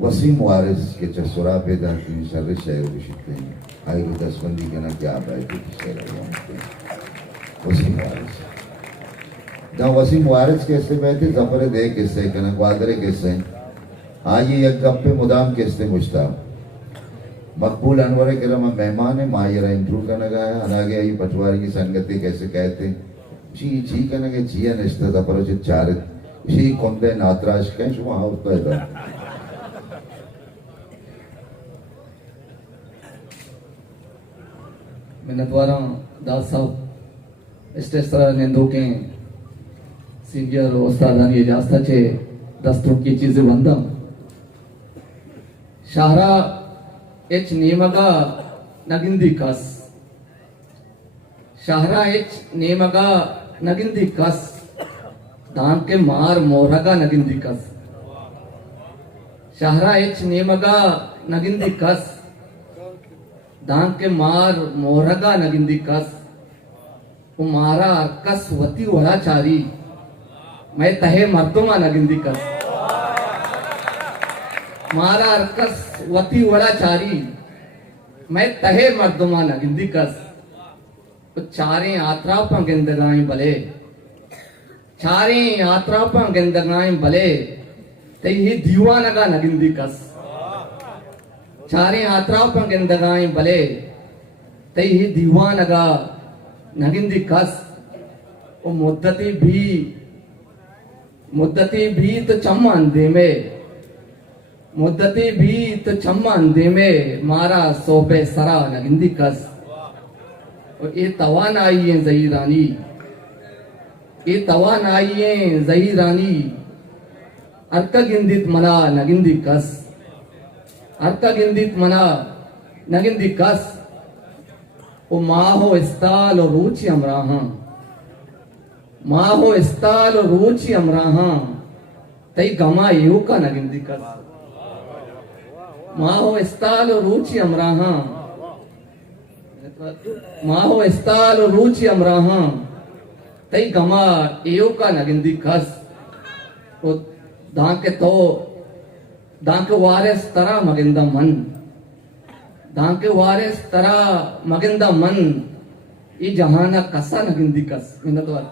वसीम वारिस के चसुरा पैदा की शर शहर विशिते हैं आई वो दसबंदी के ना क्या बैठे वसीम वारिस जहाँ वसीम वारिस कैसे बैठे जफर दे किस्से कना ग्वादरे किस्से आज ये एक गप पे मुदाम किस्से मुश्ता मकबूल अनवर के रमा मेहमान है मायरा इंट्रू करने गया अनागे आई पटवारी की संगति कैसे कहते जी करने के जिया निश्चित जफर जो चार जी कौनते नातराज कहीं शुमा होता है मिन्नतवारा दास साहब स्टेज तरह नेंदो के सीनियर उस्तादानी इजाजत चे दस्तों की चीजें बंदम शाहरा एच नेमगा नगिंदी कस शाहरा एच नेमगा नगिंदी कस दाम के मार मोरगा नगिंदी कस शाहरा एच नेमगा नगिंदी कस दाम के मार मोरगा नगिंदी कस मारा अर्कस वती वड़ाचारी मैं तहे मर्दुमा नगिंदी कस मारा अर्कस वती वड़ाचारी मैं तहे मर्दुमा नगिंदी कस तो चारें आत्रा पर गिंदगाएं भले चारें आत्रा पर गिंदगाएं भले ते ही दीवानगा नगिंदी कस चारें आत्रा पर गिंदगाएं भले ते ही दीवानगा नगिंदी कस वो मुद्दती भी तो चम्मा अंधे में मुद्दती भी तो चम्मा अंधे में मारा सोबे सरा नगिंदी कस और ये तवान आई है ज़हीरानी ये तवान आई है ज़हीरानी अर्का गिंदित मना नगिंदी कस अर्का गिंदित मना नगिंदी कस ओ माहो इस्ताल और रूची अमराहा माहो इस्ताल और रूची अमराहा तई गमा यू का नगिंदी कस माहो इस्ताल और रूची अमराहा माहो इस्ताल और रूची अमराहा तई गमा यू का नगिंदी कस ओ दांके वारिस तरह मगिंदा मन दांके वारिस तरह मगिंदा मन ये जहाना कसा नगिंदी कस मिन्नत वार